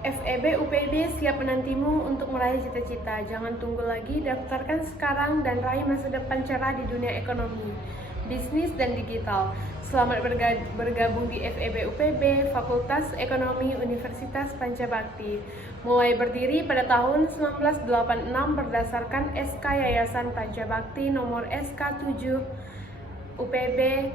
FEB UPB siap menantimu untuk meraih cita-cita. Jangan tunggu lagi, daftarkan sekarang dan raih masa depan cerah di dunia ekonomi, bisnis, dan digital. Selamat bergabung di FEB UPB, Fakultas Ekonomi Universitas Pancabakti. Mulai berdiri pada tahun 1986 berdasarkan SK Yayasan Pancabakti nomor SK 7 UPB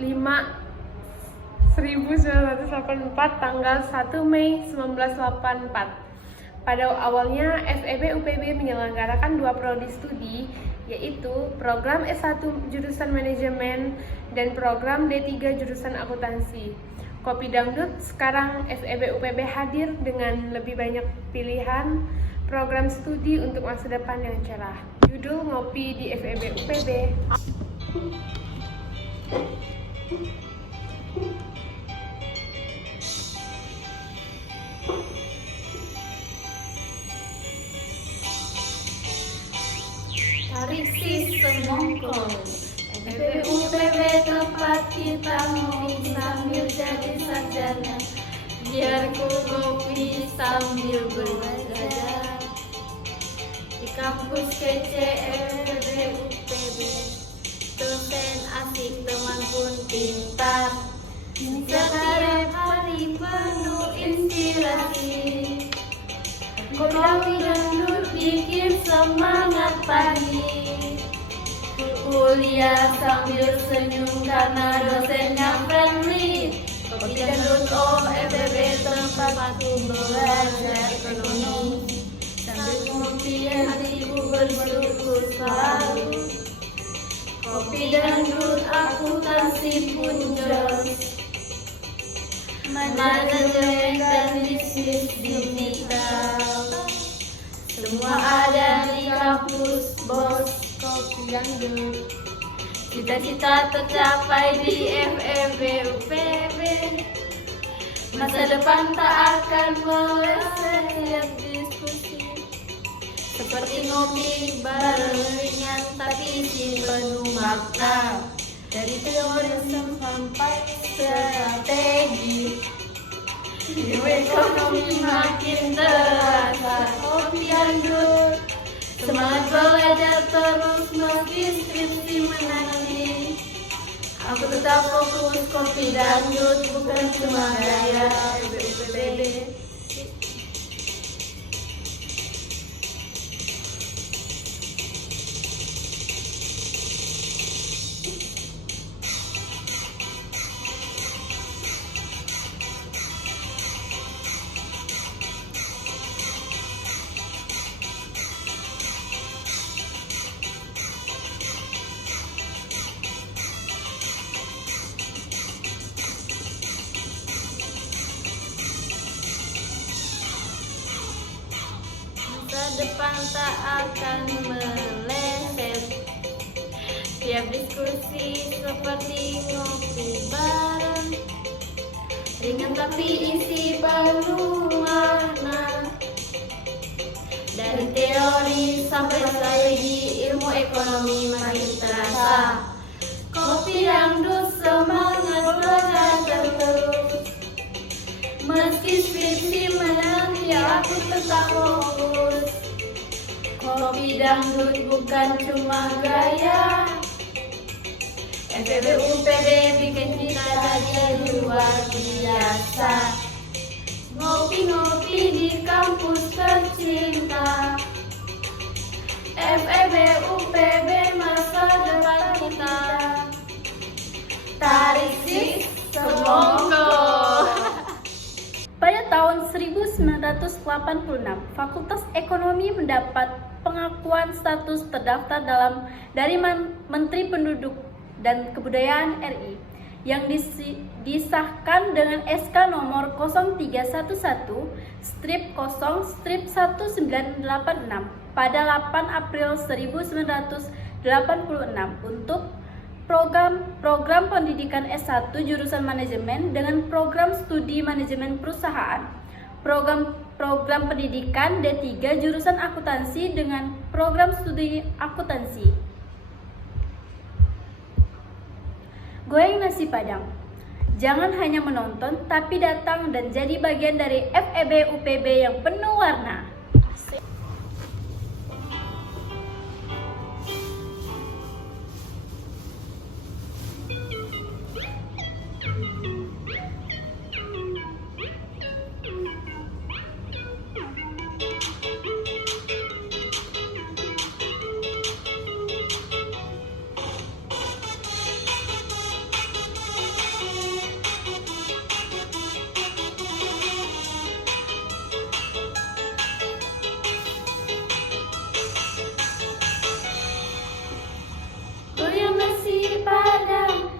1984 tanggal 1 Mei 1984. Pada awalnya FEB UPB menyelenggarakan dua prodi studi, yaitu program S1 jurusan manajemen dan program D3 jurusan akuntansi. Kopi Dangdut, sekarang FEB UPB hadir dengan lebih banyak pilihan program studi untuk masa depan yang cerah. Judul Ngopi di FEB UPB. Tarik sistem mongkol, FEB UPB tempat kita ngopi sambil jadi sarjana. Biar ku ngopi sambil belajar di kampus kece FEB UPB. Dosen asik, teman pun pintar. Setiap hari penuh inspirasi. Kopi dangdut bikin semangat pagi. Kuliah sambil senyum karena dosennya friendly. Kopi dangdut FEB tempatku belajar ekonomi. Sambil ngopi hatiku bersyukur selalu. Kopi dangdut akuntansi pun jos. Manajemen dan bisnis digital, semua ada di kampus bos. Kopi dangdut, cita-cita tercapai di FEB UPB. Masa depan tak akan meleset setiap diskusi. Seperti ngopi baru ringan tapi isi penuh makna. Dari teori sampai strategi, ilmu ekonomi makin terasa. Kopi dangdut, semangat belajar terus meski skripsi menanti. Aku tetap fokus, kopi dangdut bukan cuma gaya FEB. Masa depan tak akan meleset. Tiap diskusi seperti ngopi bareng, ringan tapi isi penuh makna. Dari teori sampai strategi, ilmu ekonomi makin terasa. Kopi dangdut semangat belajar terus. Meski skripsi menanti, aku tetap fokus. Kopi dangdut bukan cuma gaya. FEB UPB bikin kita jadi luar biasa. Ngopi-ngopi di kampus tercinta. FEB UPB masa depan kita. Tarik sistem mongkol. Pada tahun 1986, Fakultas Ekonomi mendapat pengakuan status terdaftar dari Menteri Penduduk dan Kebudayaan RI yang disahkan dengan SK nomor 0311/0/1986 pada 8 April 1986 untuk program pendidikan S1 jurusan manajemen dengan program studi manajemen perusahaan, program pendidikan D3 jurusan akuntansi dengan program studi akuntansi. Goreng nasi Padang. Jangan hanya menonton, tapi datang dan jadi bagian dari FEB UPB yang penuh warna. Goyang nasi padang,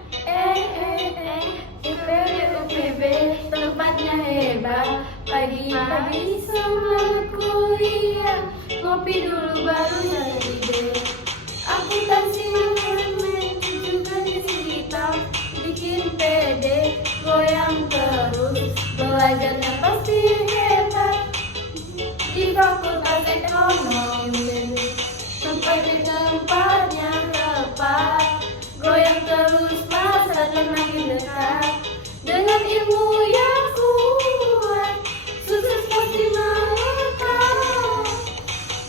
UPB, UPB, tempatnya hebat. Pagi-pagi semangat kuliah, ngopi dulu baru cari ide. Akuntansi manajemen juga digital, bikin pede, goyang terus, belajarnya pasti hebat. Di Fakultas Ekonomi, tempatnya tepat, goyang terus masa dan makin dekat. Dengan ilmu yang kuat, sukses pasti melekat.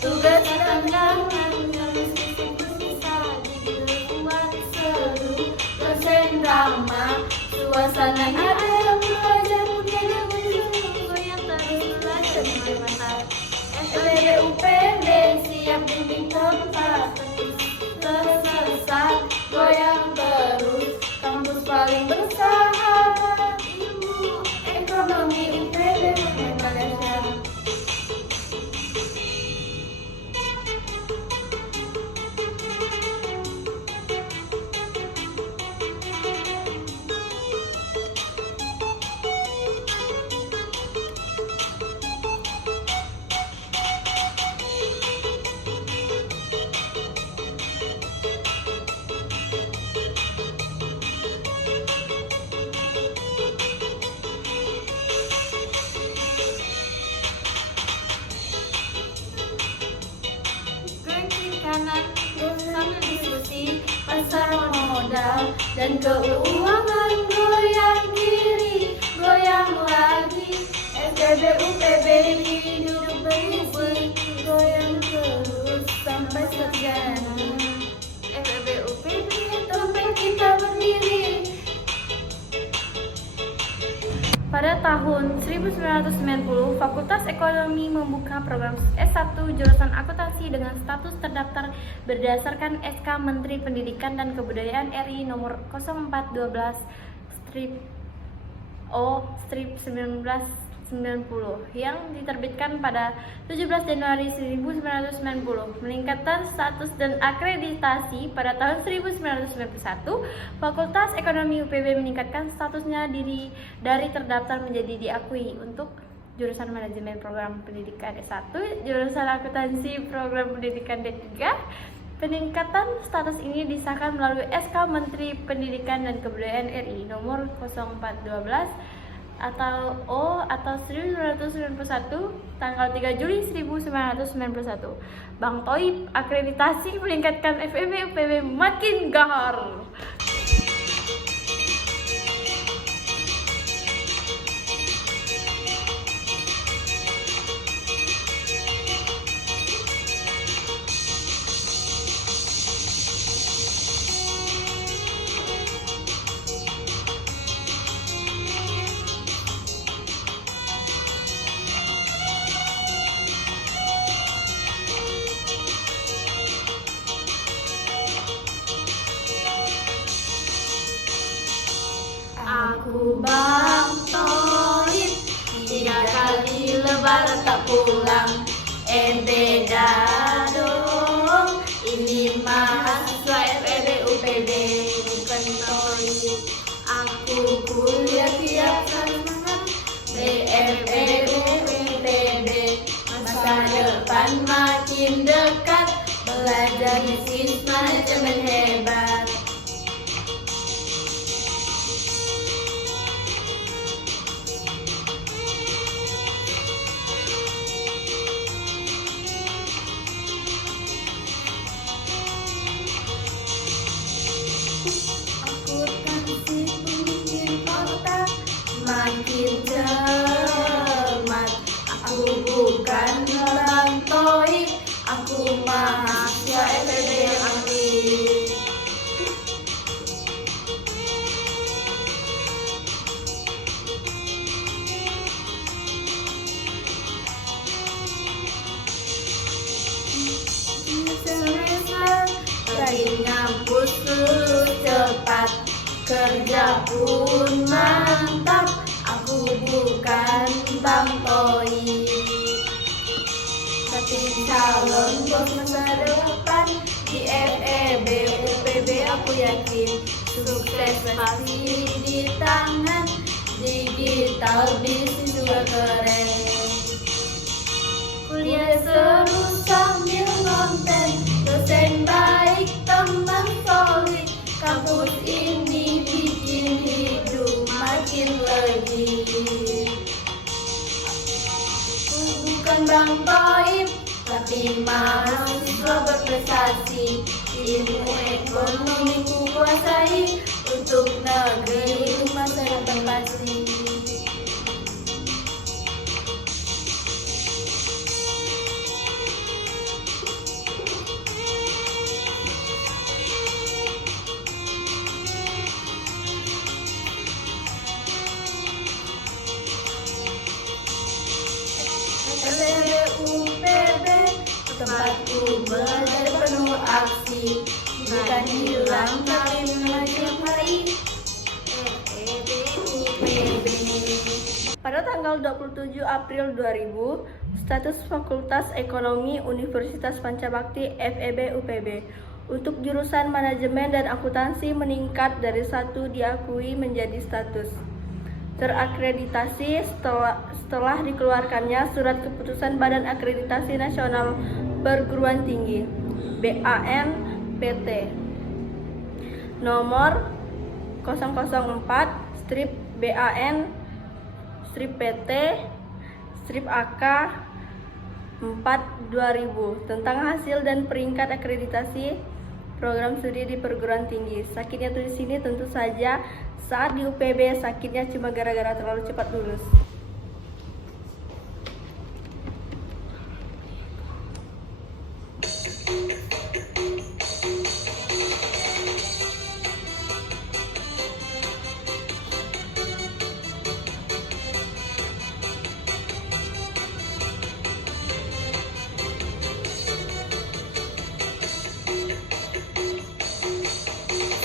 Tugas tantangan terus bisa dibuat seru. Dosen ramah, suasana ada belajar budaya baru. Goyang terus belajar mulai mantap. FEB UPB siap bimbing tempat tersesat, goyang terus, kampus paling bersahabat. Ilmu ekonomi UPB Malaysia. Kanan, sambil diskusi pasar modal dan keuangan, goyang kiri, goyang lagi. FEB UPB hidup berisi, goyang terus sampai sarjana. FEB UPB tempat kita berdiri. Pada tahun 1990, Fakultas Ekonomi membuka program S1 jurusan akuntansi dengan status terdaftar berdasarkan SK Menteri Pendidikan dan Kebudayaan RI nomor 0412/O/1990 yang diterbitkan pada 17 Januari 1990. Meningkatkan status dan akreditasi pada tahun 1991, Fakultas Ekonomi UPB meningkatkan statusnya dari terdaftar menjadi diakui untuk jurusan manajemen program pendidikan S1, jurusan akuntansi program pendidikan D3. Peningkatan status ini disahkan melalui SK Menteri Pendidikan dan Kebudayaan RI nomor 0412 atau 1991 tanggal 3 Juli 1991. Bang Toib, akreditasi meningkatkan FEB UPB makin gahar. Aku Bang Toib, 3 kali lebaran tak pulang. Beda dong, ini mahasiswa FEB UPB, bukan Toib. Aku kuliah tiap semangat, BFEB UPB. Masa depan makin dekat, belajar bisnis manajemen hebat. Akuntansi pemimpin kota, kerja pun mantap, aku bukan Bang Toi, tapi calon bos masa depan di FEB UPB. Aku yakin sukses pasti di tangan, digital bisnis juga keren. Kuliah seru sambil ngonten, dosen baik, teman solid. Kampus ini bikin hidup makin legit. Bukan Bang Toib, tapi mahasiswa berprestasi. Ilmu ekonomi ku kuasai, untuk negeri masa depan pasti. FEB tempatku belajar penuh aksi, bukan hilang tapi mengajar hari. FEB UPB. Pada tanggal 27 April 2000, status Fakultas Ekonomi Universitas Pancabakti FEB UPB untuk jurusan manajemen dan akuntansi meningkat dari 1 diakui menjadi status terakreditasi setelah dikeluarkannya Surat Keputusan Badan Akreditasi Nasional Perguruan Tinggi BANPT nomor 004/BAN/PT/AK 4/2000 tentang hasil dan peringkat akreditasi program studi di perguruan tinggi. Sakitnya tuh di sini tentu saja saat di UPB sakitnya cuma gara-gara terlalu cepat lulus.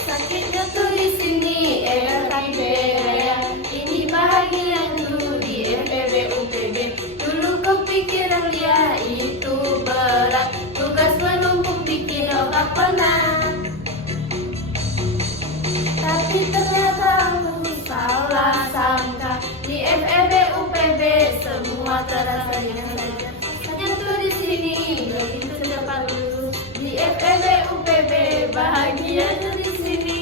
Sakitnya tuh di sini, ini bahagia dulu di FEB UPB. Dulu kepikiran dia itu berat, tugas menumpuk bikin otak penat. Tapi ternyata aku salah sangka, di FEB UPB semua terasa ringan saja. Sakitnya tuh di sini, begitu cepat lulus di FEB UPB, bahagia tuh di sini.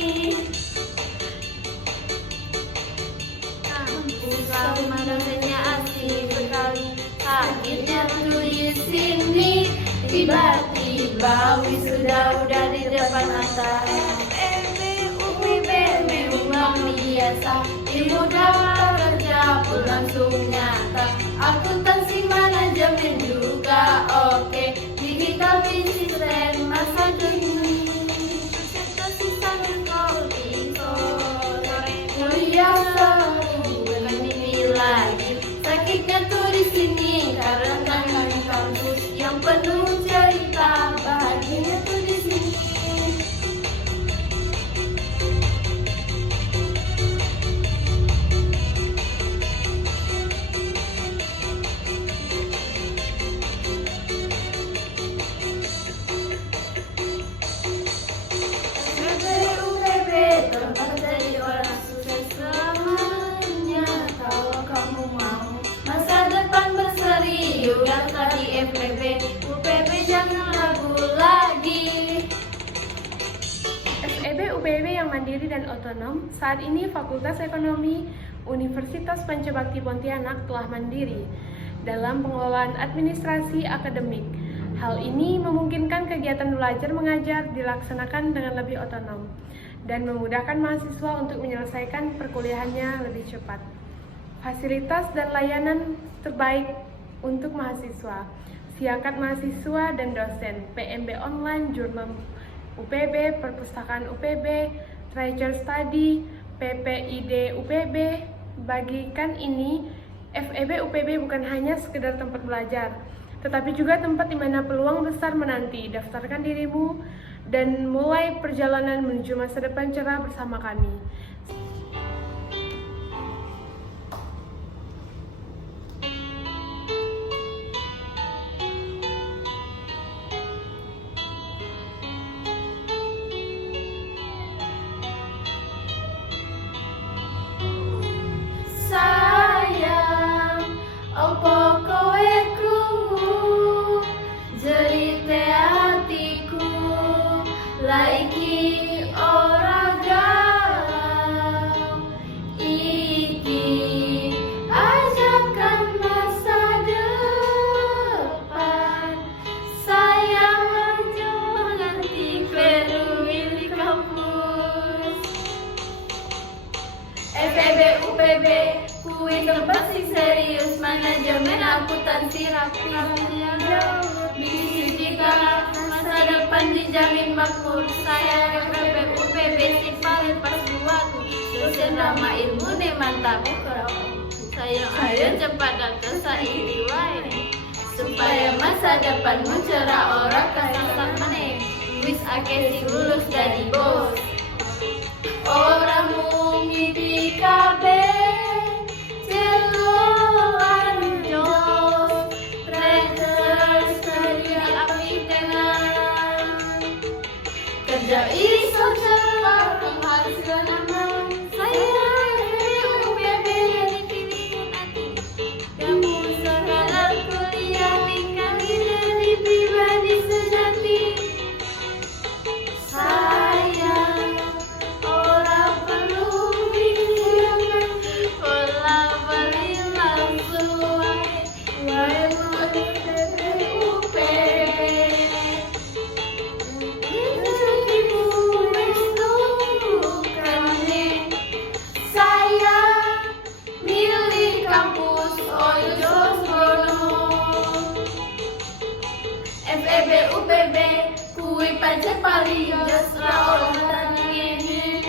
Sama dosennya asik sekali, sakitnya tuh di sini. Tiba-tiba wisuda udah di depan mata. FEB UPB memang biasa, ilmu daftar kerja pun langsung nyata. Akuntansi manajemen juga oke, digital bisnis dan masa kini. Presentasi sambil coding sore, kuliah lagi. Sakitnya tuh di sini karena kangen kampus yang penuh cerita, bahagianya tuh di sini. FEB UPB tempat jadi orang sukses selamanya. Kalau kamu mau masa depan berseri, yuk daftar di FEB UPB, jangan ragu lagi. FEB UPB yang mandiri dan otonom, saat ini Fakultas Ekonomi Universitas Pancabakti Pontianak telah mandiri dalam pengelolaan administrasi akademik. Hal ini memungkinkan kegiatan belajar mengajar dilaksanakan dengan lebih otonom dan memudahkan mahasiswa untuk menyelesaikan perkuliahannya lebih cepat. Fasilitas dan layanan terbaik untuk mahasiswa, siakat mahasiswa dan dosen, PMB online, jurnal UPB, perpustakaan UPB, Treasure Study, PPID UPB. Bagikan ini, FEB UPB bukan hanya sekedar tempat belajar, tetapi juga tempat di mana peluang besar menanti. Daftarkan dirimu dan mulai perjalanan menuju masa depan cerah bersama kami. akuntansi rapi yang jauh jika masa depan dijamin makmur. Saya FEB UPB Sipalit pas 2 dosen ramah ilmu deh mantap. Sayang ayo cepat datang sairi wae supaya masa depanmu cerah orang kasar meneh. Wis akeh sing lulus jadi bos. Orang mungkin kabeh celuan jos treasure seri api tenan kerja iso cepat penghasilan aman. Saya UPB jadi pilihan hati yang usaha kuliah tinggal jadi pribadi sejati. Sayang orang perlu pikirkan pola beli langsung wae UPB. Saya milih kampus Oyo Srono. FEB UPB kui pajak paling jasra orang ini.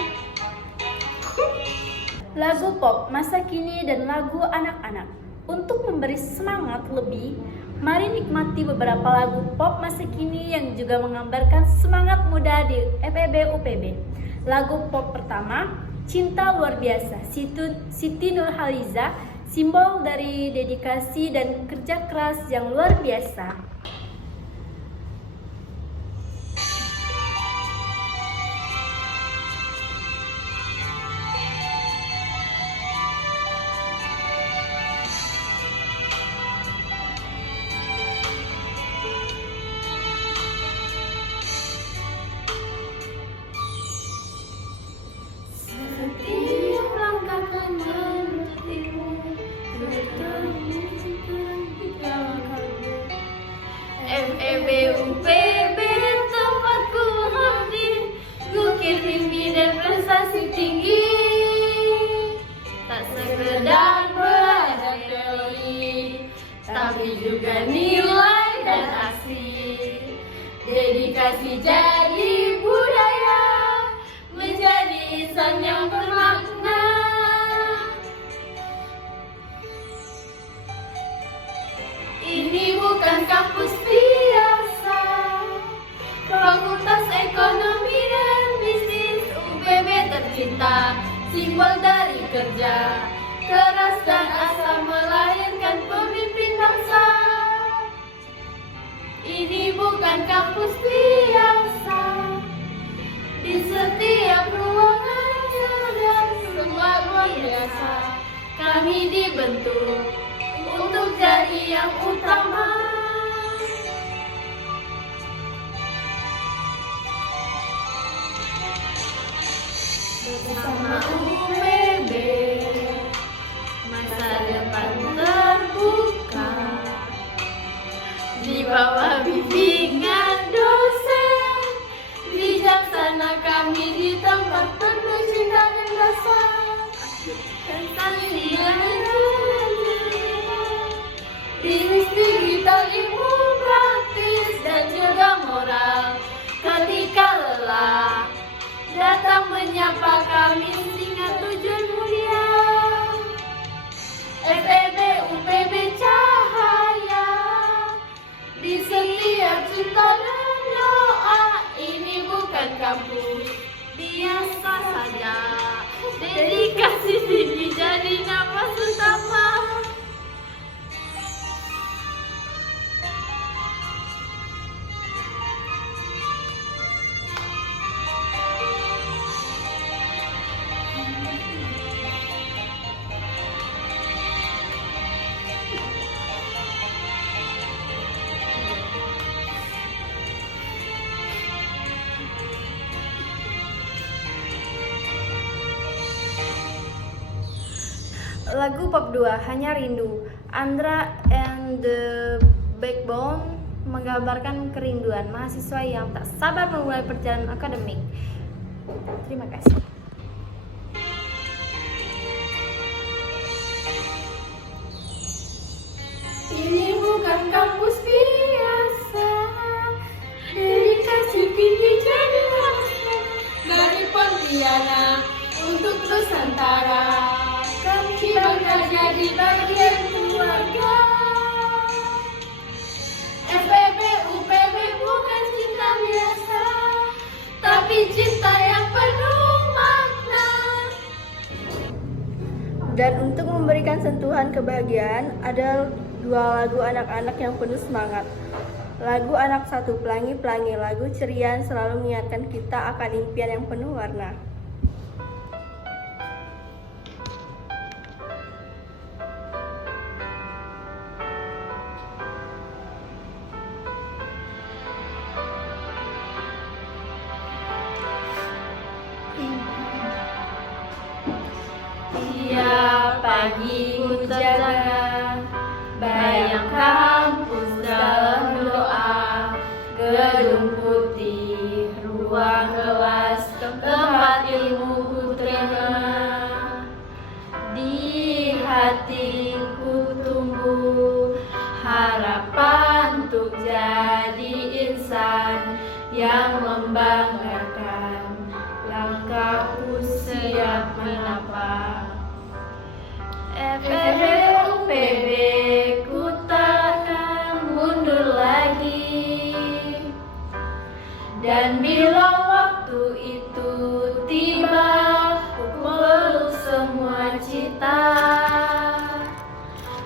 Lagu pop masa kini dan lagu anak-anak. Untuk memberi semangat lebih, mari nikmati beberapa lagu pop masa kini yang juga menggambarkan semangat muda di FEB UPB. Lagu pop pertama, Cinta Luar Biasa, Siti Nurhaliza, simbol dari dedikasi dan kerja keras yang luar biasa. Setiap langkah kan menurutimu bertemu di dalam kalbu. FEB UPB tempatku mengabdi, bukit tinggi dan prestasi tinggi. Tak sekedar belajar teori, tapi juga nilai dan aksi. Dedikasi jadi budaya, menjadi insan yang bermakna. Ini bukan kampus biasa, Fakultas Ekonomi dan Bisnis UPB tercinta, simbol dari kerja keras dan asa melahirkan pemimpin bangsa. Ini bukan kampus biasa, di setiap ruangan cerdas semua luar biasa. Kami dibentuk untuk jadi yang utama. Bersama UPB, masa depan terbuka. Di bawah bimbingan dosen bijaksana, kami di tempat penuh cinta dan rasa. Bisnis digital, ilmu praktis dan juga moral. Ketika lelah datang menyapa kami, ingat tujuan mulia. FEB UPB cahaya di setiap cinta dan doa. Ini bukan kampus biasa saja, dedikasi tinggi jadi nama utama. Lagu pop 2, Hanya Rindu, Andra and the Backbone menggambarkan kerinduan mahasiswa yang tak sabar memulai perjalanan akademik. Terima kasih. Nusantara. Kami bangga jadi bagian keluarga. FEB UPB bukan cinta biasa, tapi cinta yang penuh makna. Dan untuk memberikan sentuhan kebahagiaan, ada dua lagu anak-anak yang penuh semangat. Lagu Anak Satu Pelangi-Pelangi, lagu ceria selalu mengingatkan kita akan impian yang penuh warna. Tiap pagi ku terjaga, bayang kampus dalam doa, gedung putih, ruang kelas, tempat ilmu ku terima. Di hatiku tumbuh harapan untuk jadi insan yang membanggakan. Langkahku siap menapa. FEB UPB ku takkan mundur lagi. Dan bila waktu itu tiba, ku peluk semua cita.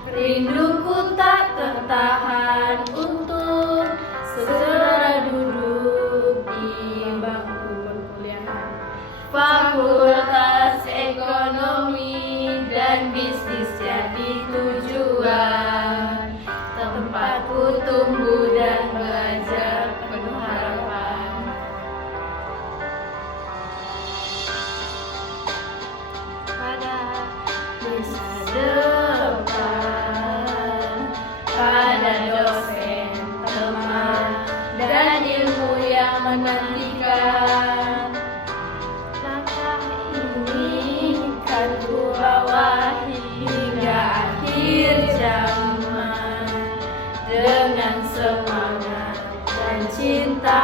Rinduku tak tertahan untuk segera duduk di bangku perkuliahan. Fakultas Ekonomi dan Bisnis jadi tujuan, tempatku tumbuh dan belajar penuh harapan. Pada masa depan, pada dosen, teman, dan ilmu yang menantikan. Langkah ini kan ku bawa hingga akhir zaman, dengan semangat dan cinta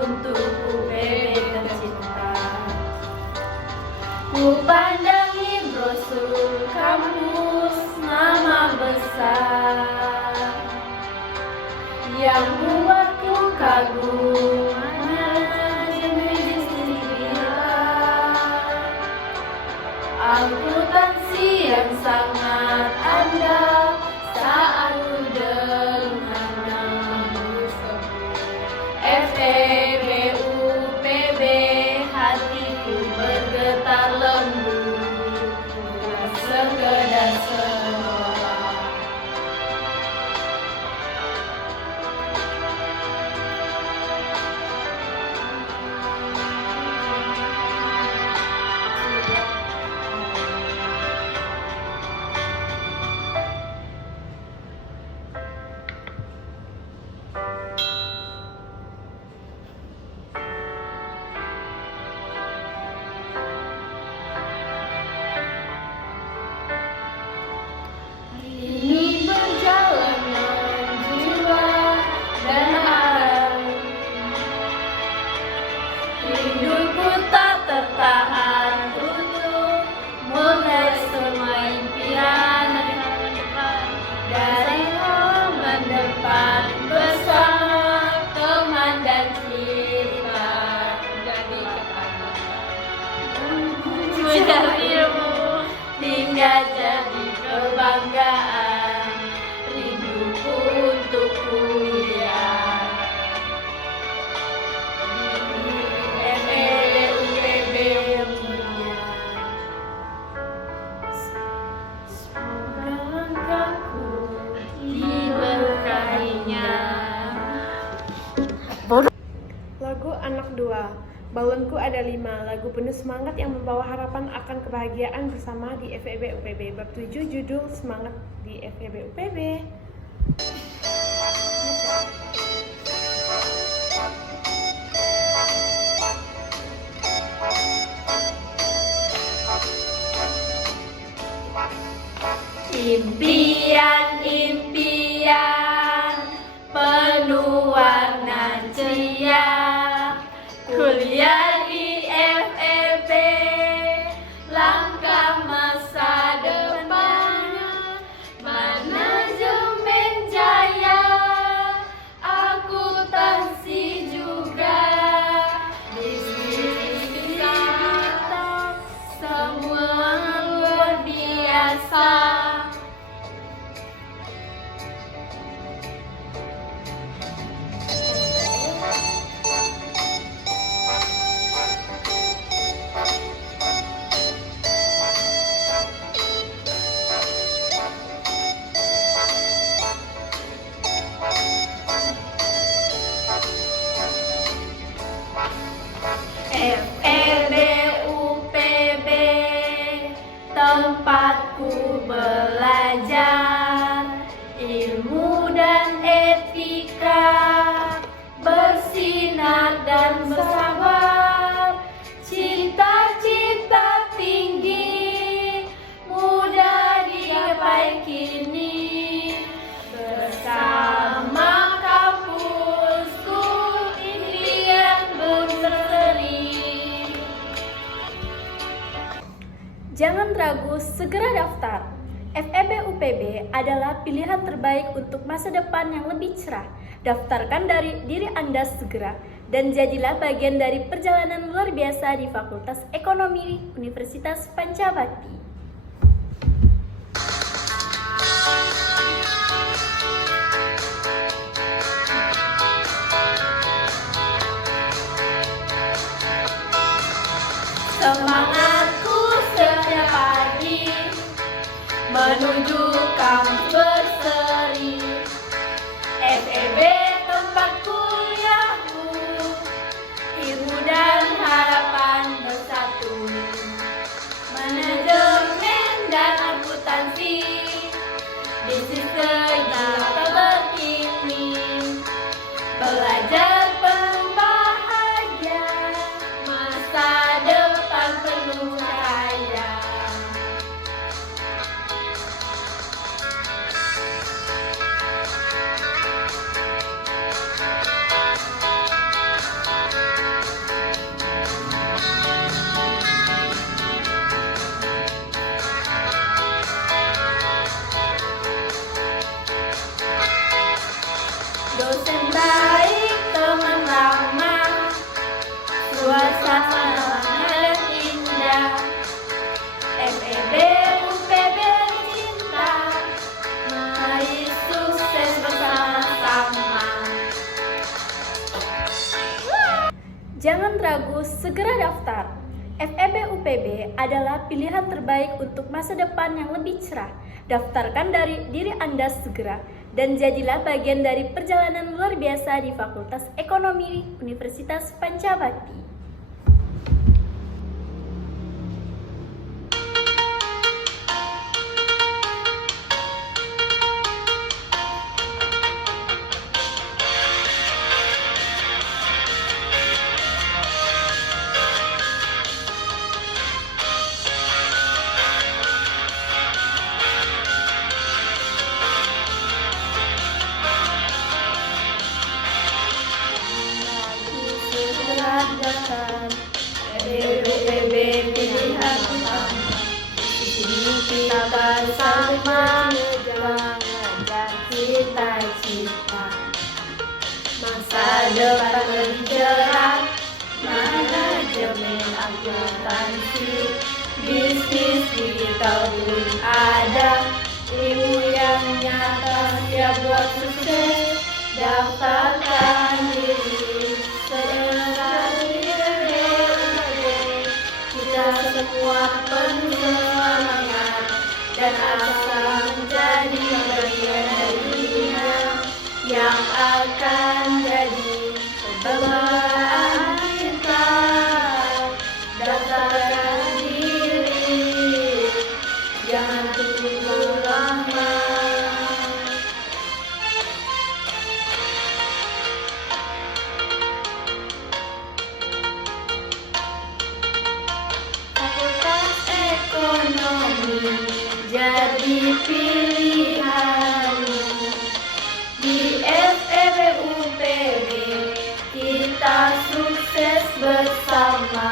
untuk UPB tercinta. Ku pandangi brosur kampus nama besar yang membuatku kagum. Akuntansi yang sangat andal saat ku dengar namamu sebut. FEB UPB, hatiku bergetar lembut, bukan sekedar sekolah. Ini perjalanan jiwa dan harap, rinduku tak tertahan untuk mulai semua impian dari halaman depan bersama teman dan cinta. Jadi mencari ilmu hingga jadi kebanggaan, rinduku untuk kuliah di FEB UPB mulia. Semoga langkahku diberkahinya. Lagu Anak Dua, Balonku Ada 5, lagu penuh semangat yang membawa harapan akan kebahagiaan bersama di FEB UPB. Bab 7 judul Semangat di FEB UPB. Impian-impian penuh warna ceria, kuliah di FEB, langkah segera daftar. FEB UPB adalah pilihan terbaik untuk masa depan yang lebih cerah. Daftarkan dari diri Anda segera dan jadilah bagian dari perjalanan luar biasa di Fakultas Ekonomi Universitas Pancabakti. Semangatku setiap pagi menuju kampus berseri. FEB tempat kuliahku, ilmu dan harapan bersatu. Manajemen dan akuntansi, bisnis ternyata begini. Belajar penuh bahagia, masa depan penuh cahaya. Dosen baik, teman ramah, suasana dan indah. FEB UPB cinta, mari sukses bersama-sama. Jangan ragu, segera daftar. FEB UPB adalah pilihan terbaik untuk masa depan yang lebih cerah. Daftarkan dari diri Anda segera dan jadilah bagian dari perjalanan luar biasa di Fakultas Ekonomi Universitas Pancabakti. FEB pilihan utama. Di sini kita bersama mengejar cita-cita. Masa depan lebih cerah, manajemen akuntansi, bisnis digital pun ada. Ilmu yang nyata siap buat sukses. Daftarkan diri segera di FEB. Kita semua penuh semangat dan asa menjadi bagian dari dunia yang akan jadi kebanggaan kita. Daftarkan diri, jangan tunggu lama. Fakultas Ekonomi jadi pilihanmu. Di FEB UPB kita sukses bersama.